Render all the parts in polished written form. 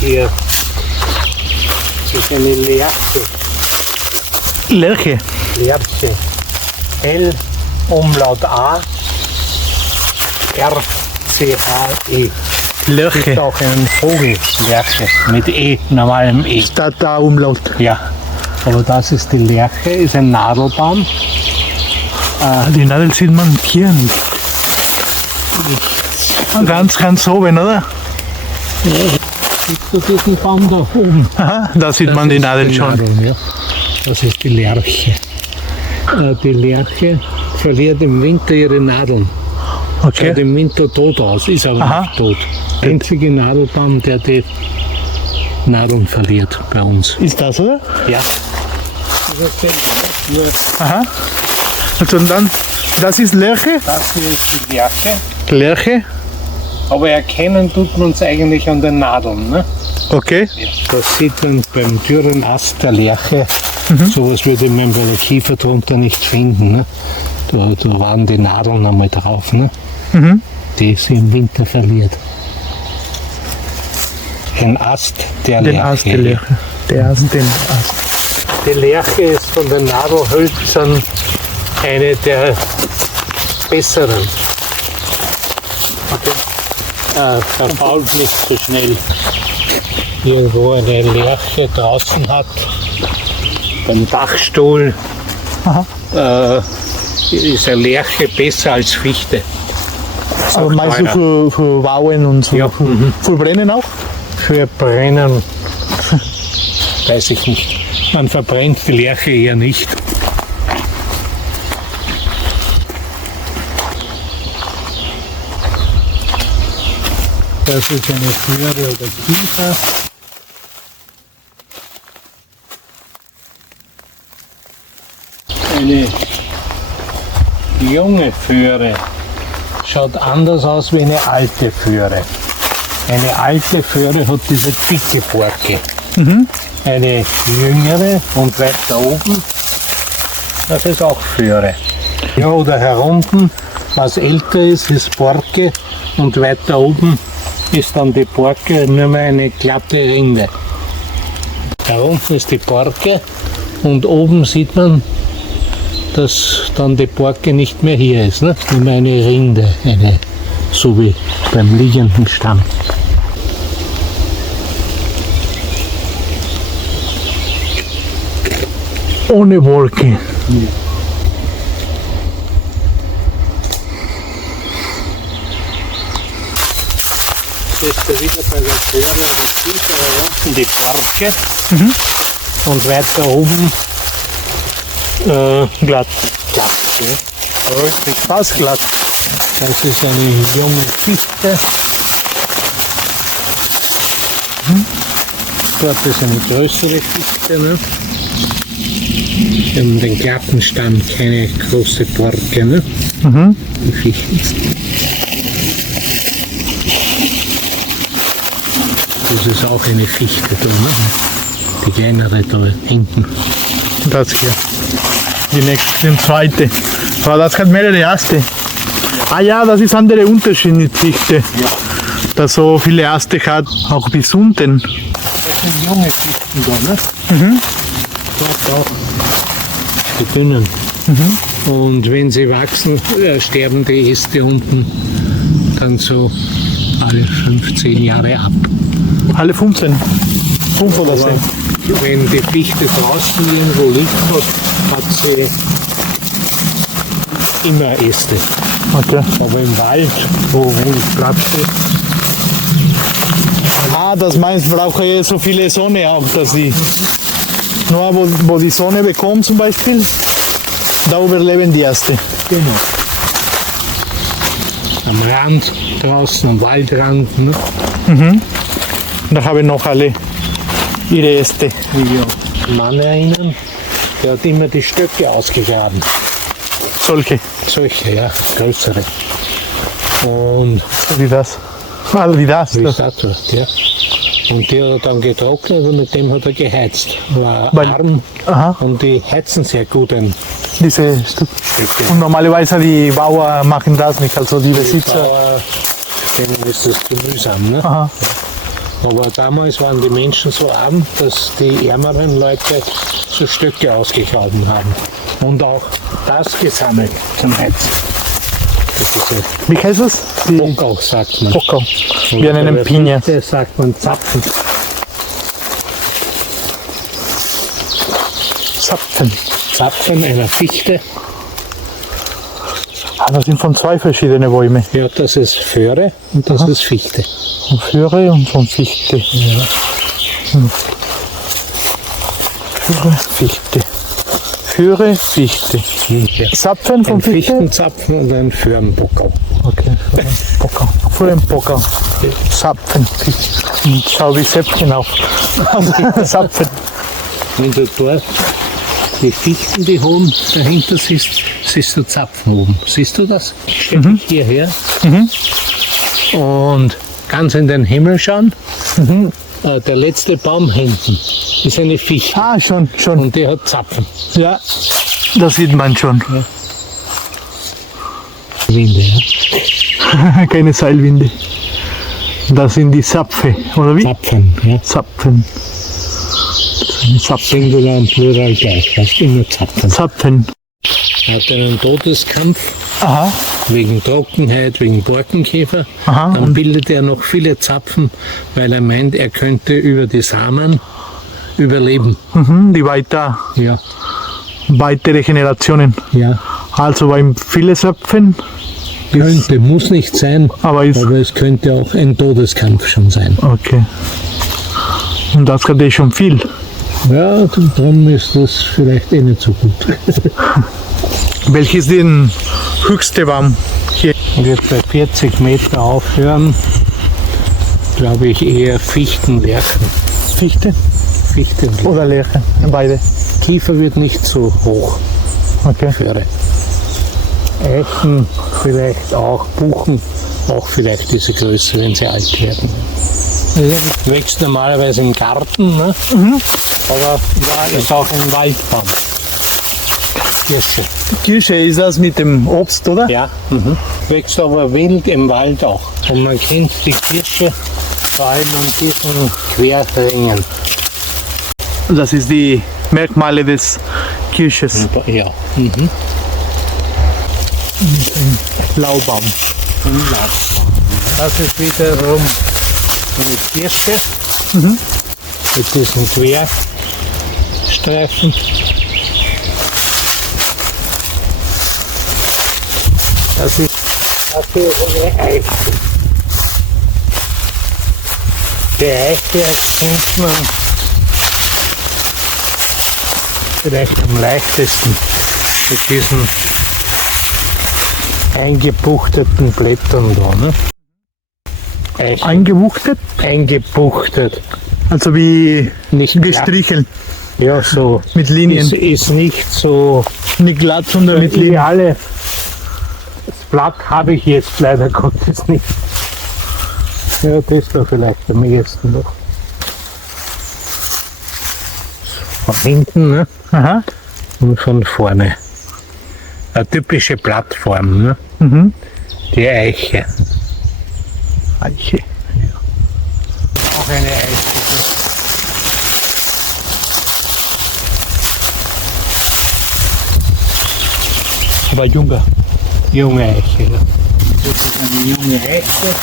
hier. Das ist eine Lerche. Lerche. Lerche. L, Umlaut A, R, C, H, E. Es Lerche. gibt auch einen Vogel, Lerche, mit E, normalem E. Statt da Umlaut. Ja, aber das ist die Lerche, ist ein Nadelbaum. Die Nadel sieht man hier nicht. Ganz oben, oder? Siehst du diesen Baum da oben? Aha, da sieht man die ist Nadel die schon. Nadel, ja. Das ist die Lerche. Die Lerche verliert im Winter ihre Nadeln. Schaut Okay. im Winter tot aus, ist aber Aha. nicht tot. Der einzige Nadelbaum, der die Nadeln verliert bei uns. Ist das, oder? Ja. Aha. Also und dann, das ist Lerche. Das hier ist die Lerche. Lerche. Aber erkennen tut man es eigentlich an den Nadeln. Ne? Okay. Das sieht man beim dürren Ast der Lerche. Sowas würde man bei der Kiefer drunter nicht finden. Ne? Da waren die Nadeln einmal drauf, ne? Die sie im Winter verliert. Ein Ast der Den Lerche. Ast der Lerche. Der Ast, den Ast. Die Lerche ist von den Nadelhölzern eine der besseren. Verfault nicht so schnell. Irgendwo eine Lerche draußen hat, beim Dachstuhl, ist eine Lerche besser als Fichte. Aber Auch meinst du teurer. für Bauen und so? Ja, Für Brennen auch? Für Brennen weiß ich nicht. Man verbrennt die Lerche eher nicht. Das ist eine Föhre oder Kiefer. Eine junge Föhre schaut anders aus wie eine alte Föhre. Eine alte Föhre hat diese dicke Borke. Eine jüngere und weiter oben, das ist auch Föhre. Ja, oder herunten, was älter ist, ist Borke und weiter oben ist dann die Borke nur mehr eine glatte Rinde. Da unten ist die Borke und oben sieht man, dass dann die Borke nicht mehr hier ist, ne? Nur mehr eine Rinde, so wie beim liegenden Stamm. Ohne Wolke. Jetzt wieder bei der Föhre oder Kiefer unten die Borke und weiter oben Glatt. glatt. Ja. Fast glatt. Das ist eine junge Fichte. Dort ist eine größere Fichte. Ne? Wir haben den glatten Stamm, keine große Borke. Ne? Die Fichten. Das ist auch eine Fichte da, ne? Die kleinere da hinten. Das hier. Die nächste, die zweite. Aber das hat mehrere Äste. Ah ja, das ist andere Unterschiedsdichte. Ja. Dass so viele Äste hat, auch bis unten. Das sind junge Fichten da, ne? Dort auch die dünnen. Und wenn sie wachsen, sterben die Äste unten dann so alle 15 Jahre ab. Alle 15. 5 oder 6. Wenn die Fichte draußen irgendwo liegt, hat sie immer Äste. Okay. Aber im Wald, wo wenig Platz ist, Ah, das meinst du, braucht ja so viele Sonne auch, dass die. Nur wo die Sonne bekommt zum Beispiel, da überleben die Äste. genau. Am Rand draußen, am Waldrand, ne? Da haben noch alle ihre Äste. Wie wir einen Mann erinnern, der hat immer die Stöcke ausgegraben. Solche. Solche, ja, größere. Und Wie das. Ah, wie das. wie gesagt wird, ja. Und die hat er dann getrocknet und mit dem hat er geheizt. War Weil- arm Aha, und die heizen sehr gut ein diese Stück. Stöcke. Und normalerweise die Bauer machen das nicht, also die Die Besitzer. Bauer, denen ist das zu mühsam. Ne? Aha. Aber damals waren die Menschen so arm, dass die ärmeren Leute so Stöcke ausgegraben haben. Und auch das gesammelt zum Heizen. Das ist ein Wie heißt das? Bockel, sagt man. Bockel. Wir nennen Bei der Pinie. Fichte sagt man Zapfen. Zapfen. Zapfen einer Fichte. Ah, das sind von zwei verschiedene Bäume. Ja, das ist Föhre und das ist Fichte. Von Föhre und von Fichte. Ja. Föhre, Fichte. Föhre, Fichte. Ja. Zapfen von Ein Fichte? Fichtenzapfen und ein Föhrenbockel. Okay, Föhrenbockel. Föhrenbockel. Zapfen. Schau wie Säpfchen auf. Zapfen. Wenn du dort die Fichten, die hohen dahinter siehst, siehst du Zapfen oben. Siehst du das? Stell dich hierher und ganz in den Himmel schauen. Der letzte Baum hinten ist eine Fichte Ah, schon. und die hat Zapfen. Ja, das sieht man schon. Winde, ja? Keine Seilwinde. Das sind die Zapfe, oder wie? Zapfen, ja. Zapfen. Singular und Plural gleich, weißt du, immer Zapfen. Zapfen. Er hat einen Todeskampf Aha. wegen Trockenheit, wegen Borkenkäfer. Aha. Dann bildet er noch viele Zapfen, weil er meint, er könnte über die Samen überleben. Die weitere Generationen. Ja, Also beim viele Zapfen, könnte, muss nicht sein, aber ist. aber es könnte auch ein Todeskampf schon sein. Okay. Und das gerade schon viel. Ja, darum ist das vielleicht eh nicht so gut. Welches ist den höchste Baum hier? Wird bei 40 Meter aufhören, glaube ich eher Fichtenlärchen. Fichte Fichtenlärchen. oder Lärche? Beide. Kiefer wird nicht so hoch. Okay. Föhre. Eichen vielleicht auch, Buchen auch vielleicht diese Größe, wenn sie alt werden. Das wächst normalerweise im Garten, ne? Aber ja, ist auch ein Waldbaum. Kirsche. Kirsche ist das mit dem Obst, oder? Ja. Wächst aber wild im Wald auch. Und man kennt die Kirsche vor allem an diesen Querringen. Das ist die Merkmale des Kirsches. Ja. Laubaum. Das ist wiederum eine Kirsche mit diesen Querstreifen. Das ist eine Eiche. Die Eiche erkennt man vielleicht am leichtesten mit diesen eingebuchteten Blättern da. Ne? Eiche. Eingewuchtet, Eingebuchtet. also wie Nicht glatt. gestrichelt Ja, so. mit Linien. Ist nicht so Nicht glatt, sondern mit Linien. ideale. Das Blatt habe ich jetzt leider Gottes nicht. Ja, das war vielleicht am ehesten noch. Von hinten, ne? Aha. Und von vorne. Eine typische Plattform, ne? Die Eiche. Eiche. Auch eine Eiche. Aber junger. Junge Eiche. Ja. Das ist eine junge Eiche.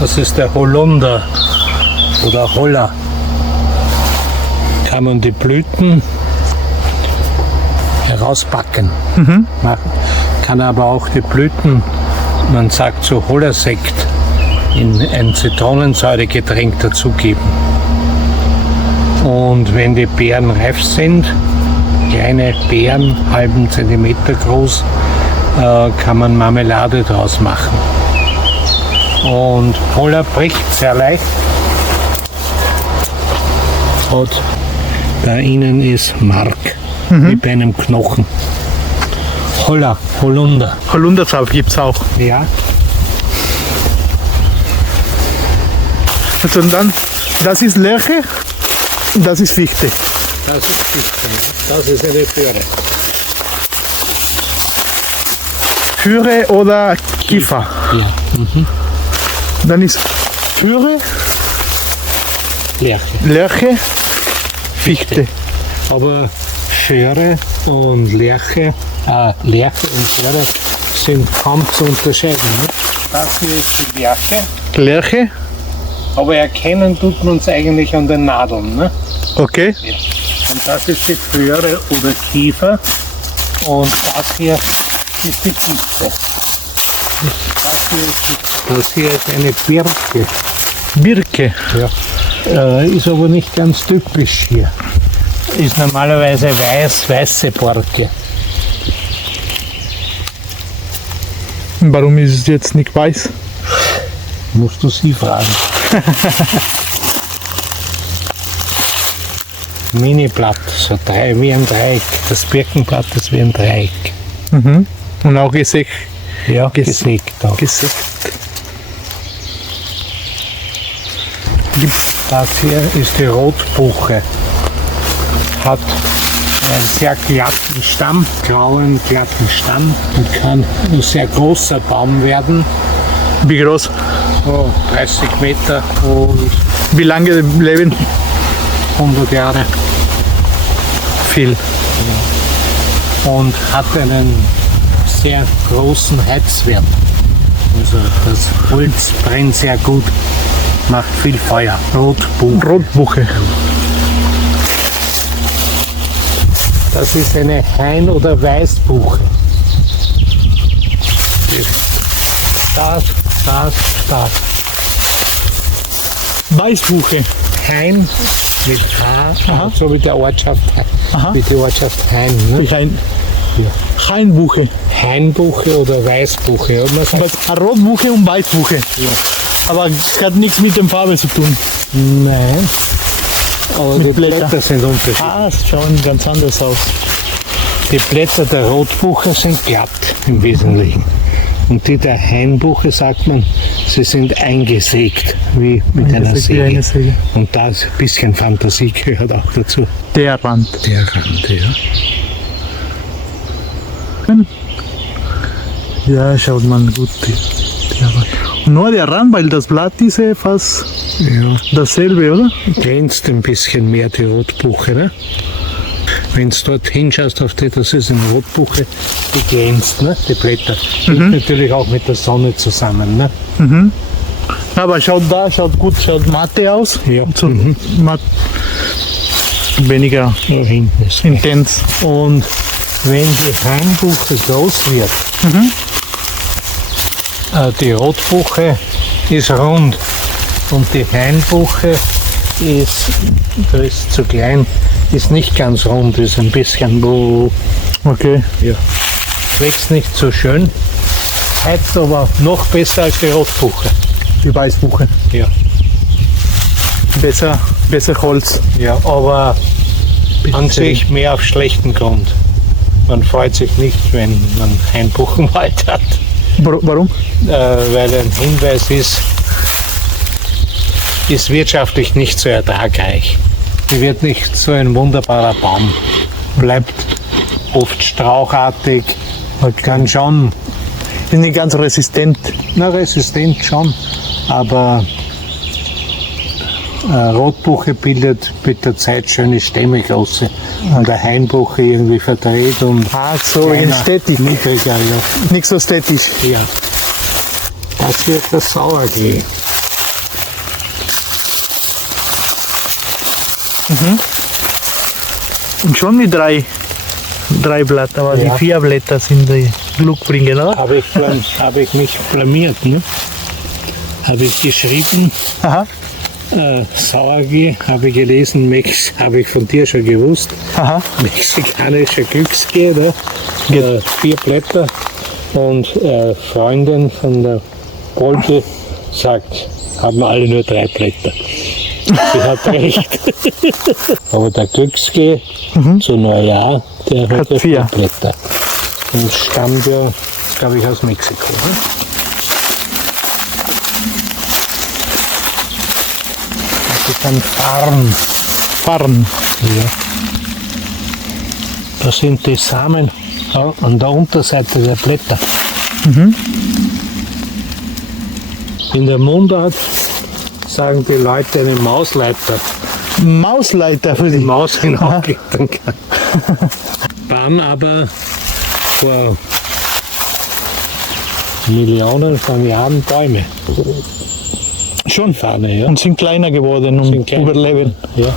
Das ist der Holunder oder Holler. Kann man die Blüten herausbacken. Man kann aber auch die Blüten, man sagt so Hollersekt, in ein Zitronensäuregetränk dazugeben. Und wenn die Beeren reif sind, kleine Beeren, halben Zentimeter groß, kann man Marmelade draus machen. Und Holler bricht sehr leicht. Und da innen ist Mark, wie bei einem Knochen. Holler, Holunder. Holunderzapf gibt es auch. Ja. Also und dann, das ist Lärche, das ist Fichte. Das ist Fichte, das ist eine Föhre. Föhre oder Kiefer. Ja. Dann ist Föhre, Lärche. Lärche, Fichte. Aber Föhre und Lärche und Föhre sind kaum zu unterscheiden. Ne? Das hier ist die Lärche, Lärche, aber erkennen tut man es eigentlich an den Nadeln. Ne? okay. Ja. Und das ist die Föhre oder Kiefer und das hier ist die Fichte. Das hier ist eine Birke. Birke. Ja. Ist aber nicht ganz typisch hier. Ist normalerweise weiße Borke. Warum ist es jetzt nicht weiß? Musst du sie fragen. Mini-Blatt, so wie ein Dreieck. Das Birkenblatt ist wie ein Dreieck. Und auch gesägt. Ja, gesägt auch. Gesägt. Das hier ist die Rotbuche. Hat einen sehr glatten Stamm, grauen glatten Stamm und kann ein sehr großer Baum werden. Wie groß? Oh, 30 Meter und Wie lange leben? 100 Jahre. Viel. Und hat einen sehr großen Heizwert. Also das Holz brennt sehr gut, macht viel Feuer. Rotbuche. Rotbuche. Das ist eine Hain- oder Weißbuche. Das. Weißbuche. Hain mit H, so wie der Ortschaft, Aha. wie die Ortschaft Hain. Ne? Hainbuche. Hainbuche oder Weißbuche. Ja, man sagt, Aber Rotbuche und Weißbuche. ja. Aber hat nichts mit der Farbe zu tun. Nein. Aber Mit die Blätter. Blätter sind unterschiedlich. Es schauen ganz anders aus. Die Blätter der Rotbuche sind glatt im Wesentlichen. Und die der Hainbuche sagt man, sie sind eingesägt, wie mit einer Eingesägt wie eine Säge. Säge. Und da ist ein bisschen Fantasie gehört auch dazu. Der Rand. Der Rand, ja. Ja, schaut man gut. Der Rand. Und nur der Rand, weil das Blatt ist ja fast Ja. dasselbe, oder? Glänzt ein bisschen mehr die Rotbuche, ne? Wenn du dort hinschaust auf die, das ist eine Rotbuche, die glänzt, ne? Die Blätter. Hängt natürlich auch mit der Sonne zusammen, ne? Aber schaut gut, schaut matte aus. Ja. So, matt. Weniger Da hinten ist. intens. Und wenn die Hainbuche groß wird, die Rotbuche ist rund und die Hainbuche ist zu klein, ist nicht ganz rund, ist ein bisschen Okay. ja. Wächst nicht so schön, heizt aber noch besser als die Rotbuche. Die Weißbuche. Ja. Besser Holz. Ja, aber an sich mehr auf schlechten Grund. Man freut sich nicht, wenn man Hainbuchenwald hat. Warum? Weil ein Hinweis ist wirtschaftlich nicht so ertragreich. Die wird nicht so ein wunderbarer Baum. Bleibt oft strauchartig, kann schon, Ist nicht ganz resistent. resistent schon, aber Rotbuche bildet mit der Zeit schöne Stämme große. Und der Hainbuche irgendwie verdreht und So in Städtisch. niedriger. Ja. Nicht so städtisch. Ja. Das hier ist das Sauerklee. Und schon mit drei Blätter, aber Ja. die 4 Blätter sind die Glückbringer, oder? Habe ich mich blamiert. Ne? Habe ich geschrieben, Aha. Sauerklee, habe ich gelesen, habe ich von dir schon gewusst. Aha. Mexikanischer Glücksklee, ne? 4 Blätter. Und Freundin von der Polke sagt, haben alle nur 3 Blätter. Sie hat recht. Aber der Glücksklee zu Neujahr, der hat ja 4 4. Blätter. Und stammt ja, glaube ich, aus Mexiko. Ne? Das ist ein Farn. Farn. Ja. Das sind die Samen an der Unterseite der Blätter. In der Mundart sagen die Leute eine Mausleiter, Mausleiter für die die. Maus hinabklettern kann. Waren aber vor Millionen von Jahren Bäume. Schon. Fahne, ja. Und sind kleiner geworden, um Sind kleiner. überleben. Ja.